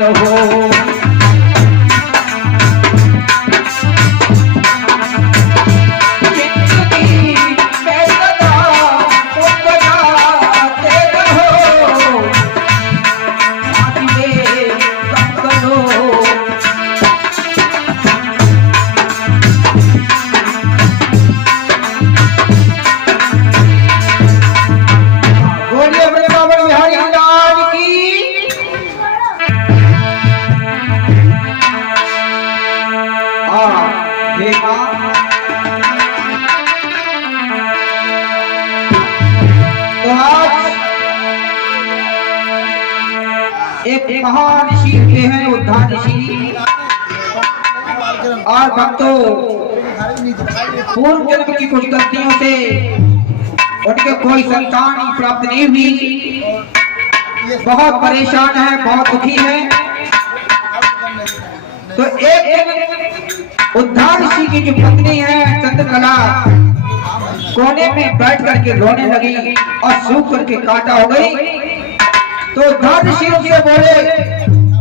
रहो। एक महान ऋषि के हैं, उद्धार ऋषि, और भक्तों पूर्व जन्म की कुछ गलतियों से उनके कोई संतान प्राप्त नहीं हुई, बहुत परेशान है, बहुत दुखी है। तो एक उद्धार ऋषि की जो पत्नी है चंद्रकला कोने में बैठ करके रोने लगी और सूख करके कांटा हो गई। तो उद्धार ऋषि उनसे बोले,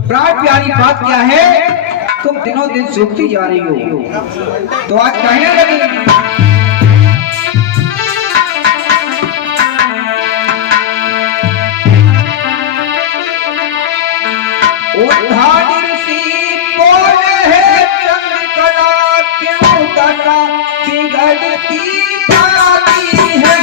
प्राण प्यारी बात क्या है, तुम दिनों दिन सूखती जा रही हो। तो आज कहने लगी, उद्धार ऋषि बोले है चंद्रकला क्यों दशा बिगड़ती जाती है।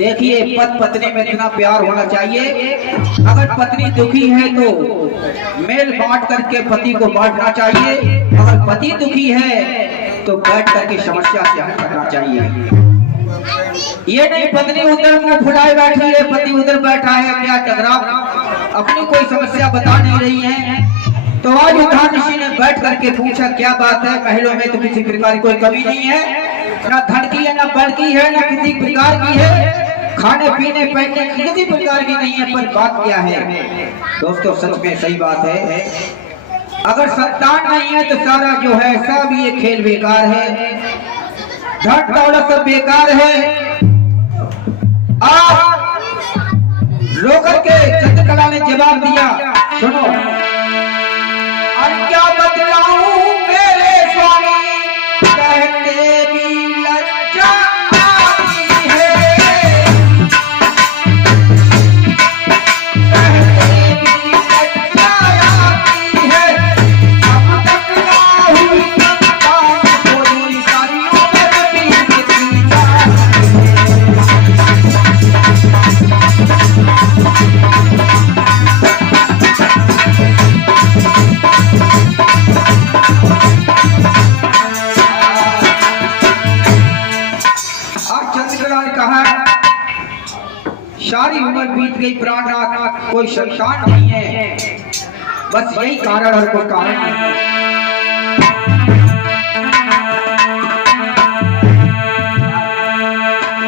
देखिए पति पत्नी में इतना प्यार होना चाहिए। अगर पत्नी दुखी है तो मेल बांट करके पति को बांटना चाहिए, अगर पति दुखी है तो बैठ करके समस्या से हल करना चाहिए। ये नहीं पत्नी उधर मुंह फुलाए बैठी है, पति उधर बैठा है, क्या झगड़ा, अपनी कोई समस्या बता नहीं रही है। तो आज उद्धार ऋषि ने बैठ करके पूछा, क्या बात है, महलों में तो किसी प्रकार की कोई कमी नहीं है, ना धन की है, ना बल की है, ना किसी प्रकार की है, खाने पीने पहनने की किसी प्रकार की नहीं है, पर बात क्या है दोस्तों, सच में सही बात है। अगर संतान नहीं है तो सारा जो है सब ये खेल बेकार है, धन दौलत सब बेकार है। आप रोकर के चंद्रकला ने जवाब दिया, सुनो, और क्या बतलाऊं मेरे स्वामी, कहते भी लज्जा आती है, कहते भी लज्जा आती है, अब तक ना हुई बात कोई सारियों में भी कितनी जाती सारी उम्र बीत गई, प्राणनाथ, कोई संतान नहीं है, बस यही कारण और कोई कारण नहीं है।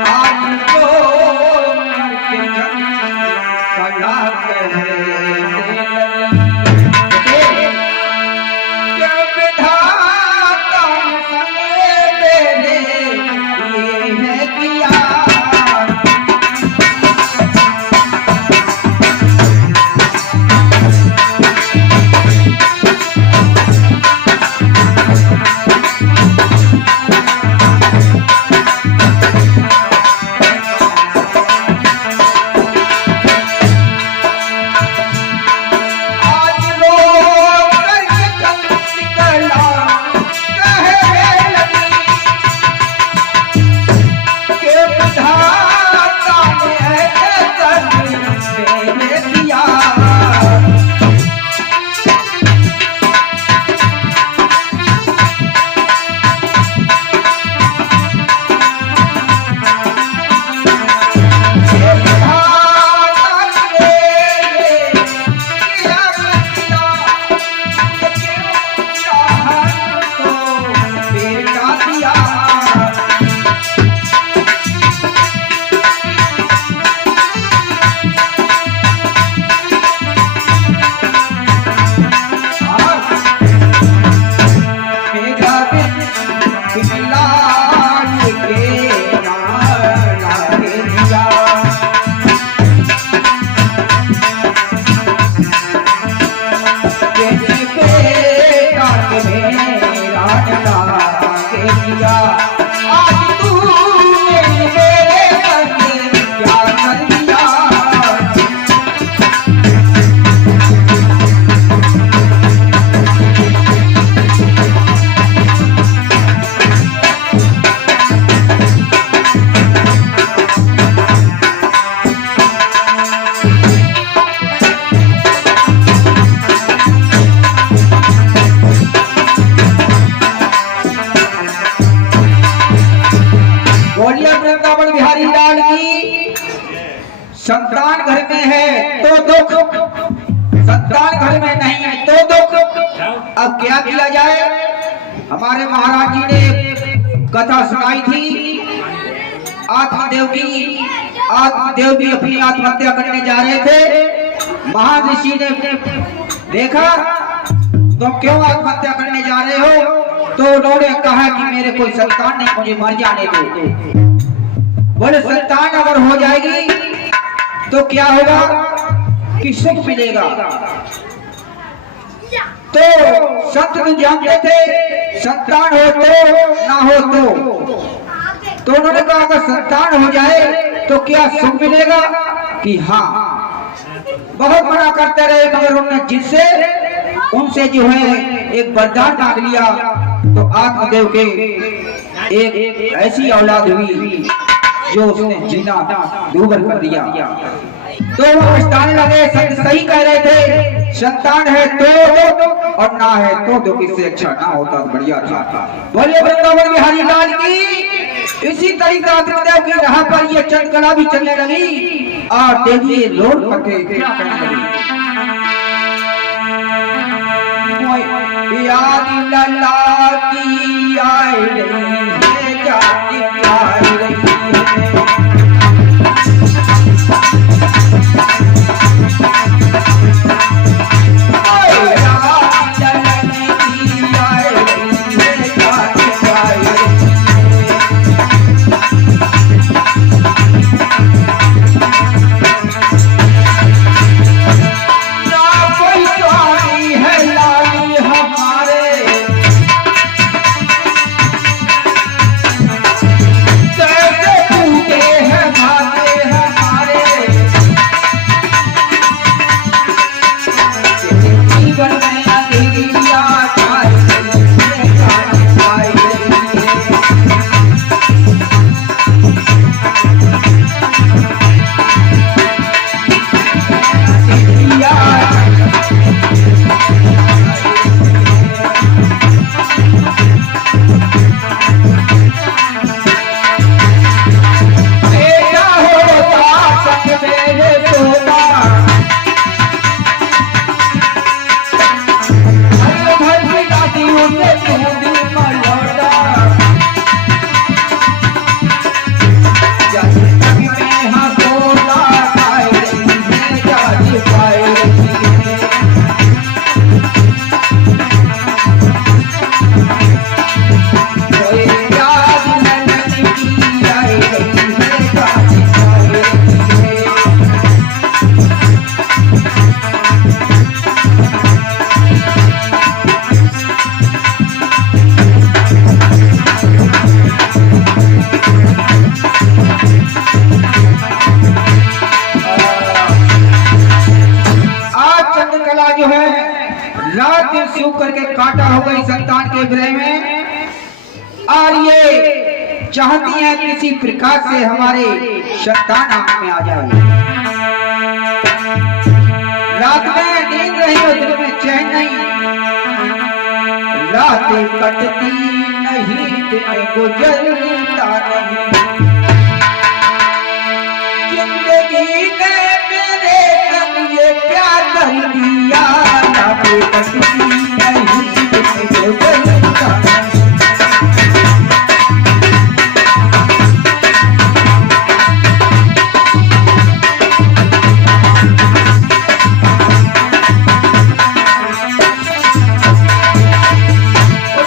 आज लाल के माला के दिया संतान घर में है तो दुख, संतान घर में नहीं है तो दुख। अब क्या किया जाए? हमारे महाराज जी ने कथा सुनाई थी आत्मदेव भी अपनी आत्महत्या करने जा रहे थे। महर्षि ने देखा तो क्यों आत्महत्या करने जा रहे हो? तो उन्होंने कहा कि मेरे कोई संतान नहीं, मुझे मर जाने दो। बोले संतान अगर हो जाएगी तो क्या होगा कि सुख मिलेगा। तो संत भी जानते थे संतान हो तो ना हो तो उन्होंने कहा अगर संतान हो जाए तो क्या सुख मिलेगा कि हाँ। बहुत मना करते रहे मगर उन्होंने उनसे जो है एक वरदान मांग लिया तो आत्मदेव के एक ऐसी औलाद हुई जो उसने जीना दूभर कर दिया। तो वो पछताने लगे, सही कह रहे थे संतान है तो और ना है तो किससे अच्छा ना होता तो बढ़िया था। बोले वृंदावन बिहारी लाल की। इसी तरीका आत्मदेव की राह पर ये चंद्रकला भी चलने लगी और देखिए लोग करके क्या करने लगी। याद लला की आई रही है जाती आई रही है। करके काटा हो गई संतान के गृह में और ये चाहती है किसी प्रकार से हमारे संतान आंख में आ जाए। रात में नींद रही हो, दिन में चैन नहीं, रातें कटती नहीं, दिन गुजरता नहीं। जिंदगी ने मेरे संग ये क्या कर दिया, रातें कटती नहीं, दिन गुजरता नहीं।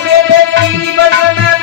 मेरे जीवन में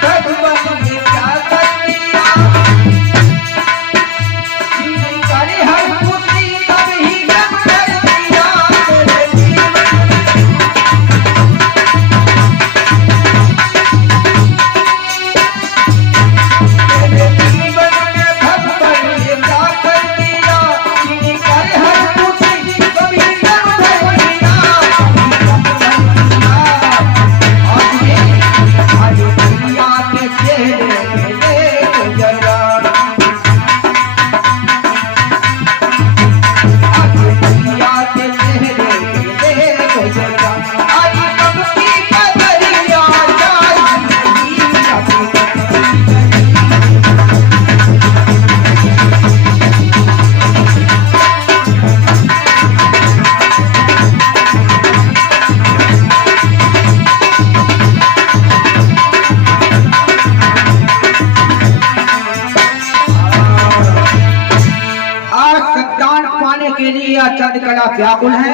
चंद कला व्याकुल है।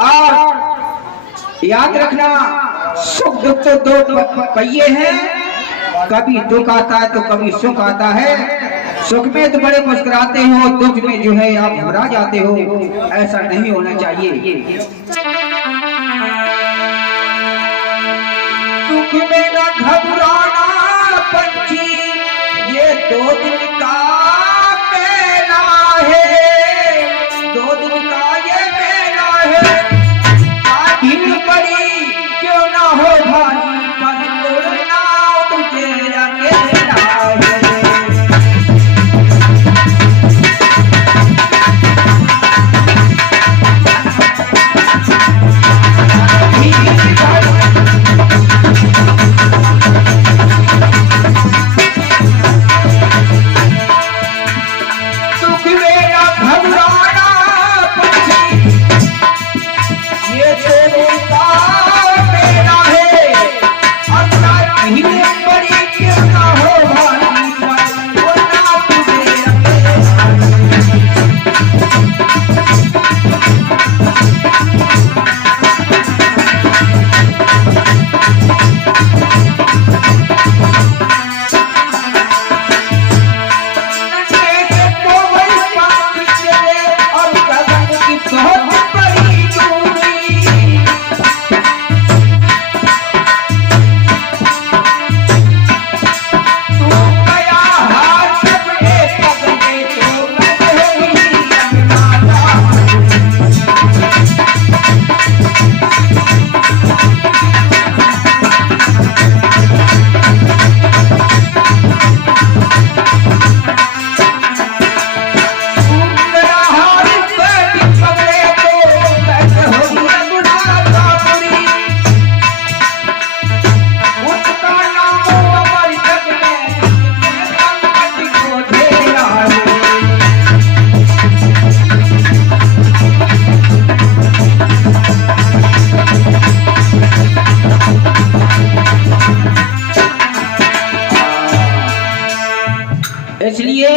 और याद रखना, सुख दुख तो दो पहिए हैं, कभी दुख आता है तो कभी सुख आता है। सुख में तो बड़े मुस्कुराते हो, दुख में जो है आप घबरा जाते हो। ऐसा नहीं होना चाहिए। दुख में न घबराना पंछी, ये 2 दिन का मेला है, 2 दिन का ये मेला है। भीड़ पड़ी क्यों ना हो भाई, पर उड़ना तुझे अकेला है। इसलिए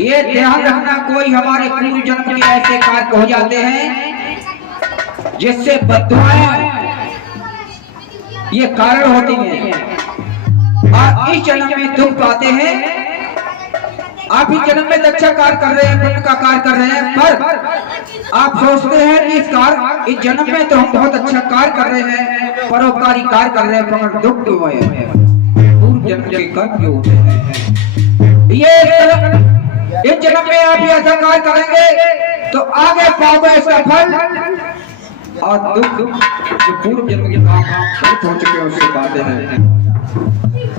ये ध्यान रखना, कोई हमारे पूर्व जन्म में ऐसे कार्य हो जाते हैं जिससे बद्दुआएं ये कारण होती हैं और इस जन्म में दुख पाते हैं। आप इस जन्म में अच्छा कार्य कर रहे हैं, पुण्य का कार्य कर रहे हैं, पर आप सोचते हैं कि इस जन्म में तो हम बहुत अच्छा कार्य कर रहे हैं, परोपकारी कार्य कर रहे हैं, पर दुख क्यों है, पूर्व जन्म के कर्म क्यों होते हैं। ये इस जन्म में आप ऐसा कार्य करेंगे तो आगे पाओगे इसका फल, और दुख जो पूर्व जन्म के काम आप हो चुके हैं उसके बातें हैं।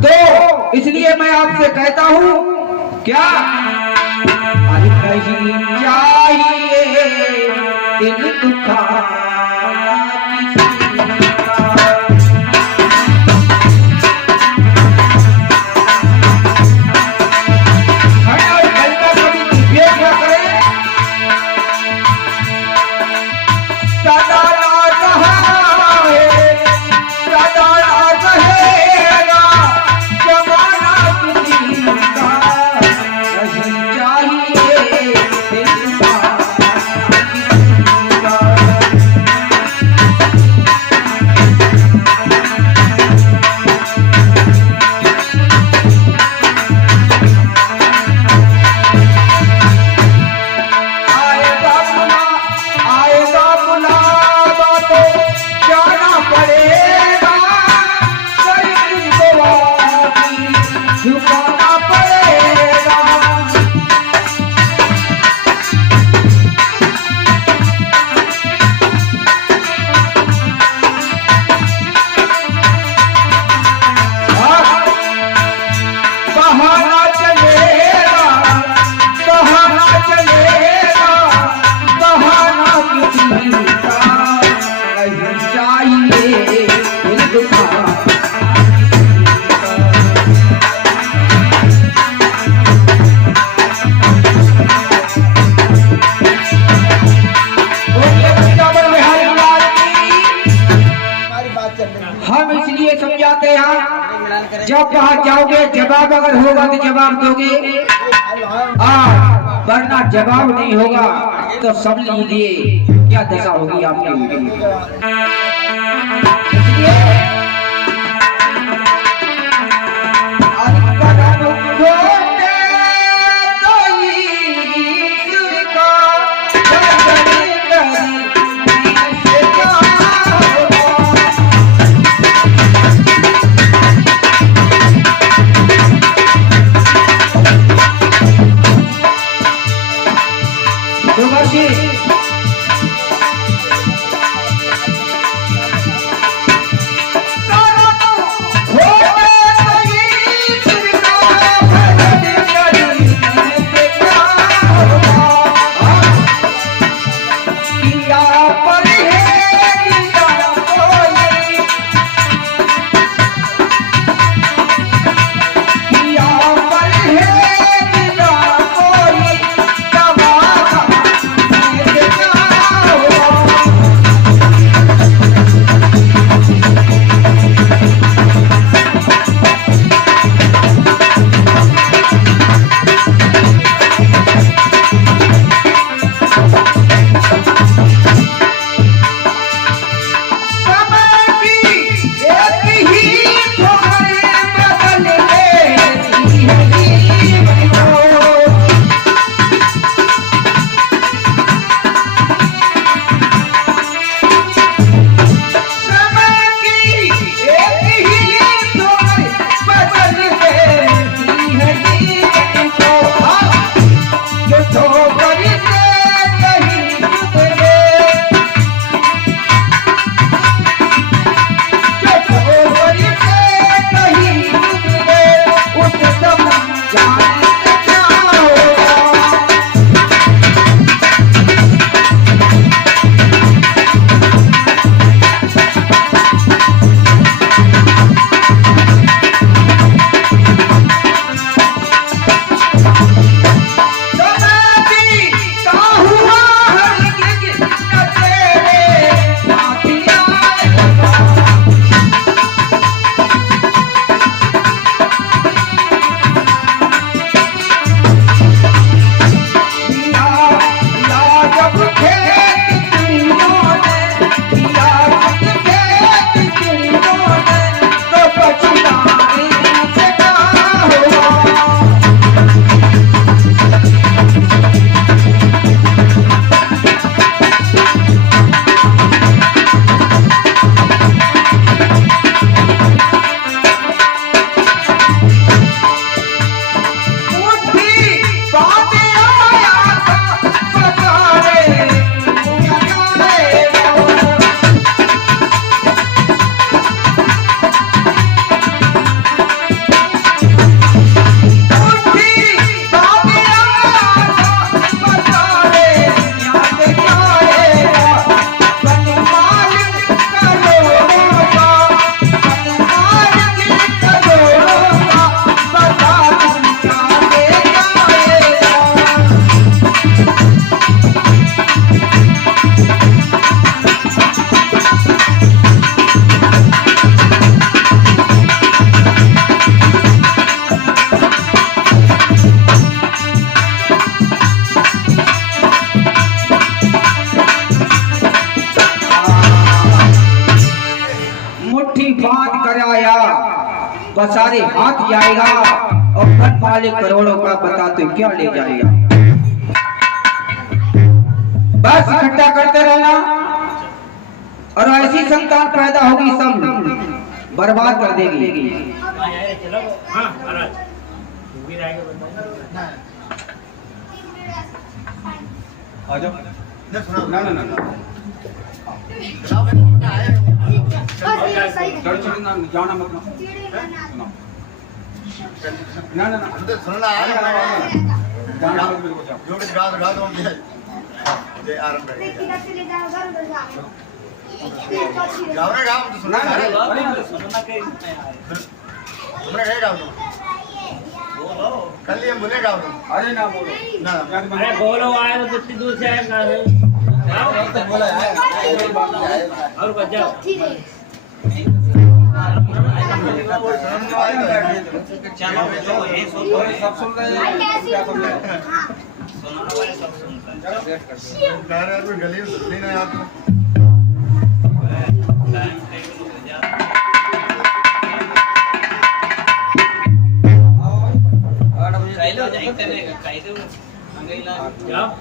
तो इसलिए मैं आपसे कहता हूं, क्या चाहिए दिल दुखा जब वहां जाओगे जवाब अगर होगा तो जवाब दोगे। वरना जवाब नहीं होगा तो समझ लीजिए क्या दशा होगी आपकी। बसारे हाथ जाएगा और घर मालिक करोड़ों का बता तो क्या ले जाएगा। बस इकट्ठा करते रहना और ऐसी संतान पैदा होगी सब बर्बाद कर देगी। जाना मत ना ना ना सुनना जाना मत मेरे को जाओ जोड़ के गाल उठा दो जे आराम करेंगे गाँव में गाँव सुनना सुनना के तुमने कहे गाँव बोलो कल ये बोले गाँव अरे ना बोलो ना अरे बोलो आए तो कितनी दूर से आए ना तो बोला है और बचाओ चलो ये सब सुन रहे हैं गली नहीं ना आप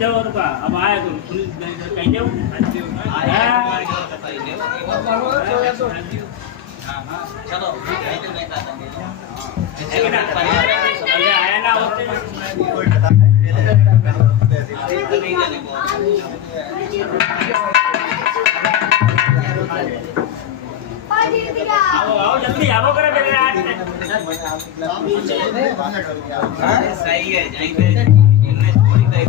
जाओ और का अब आया तुम कहीं जाओ चलो आया ना आओ जल्दी आओ करे मेरे आज सही है यहीं पे थोड़ी देर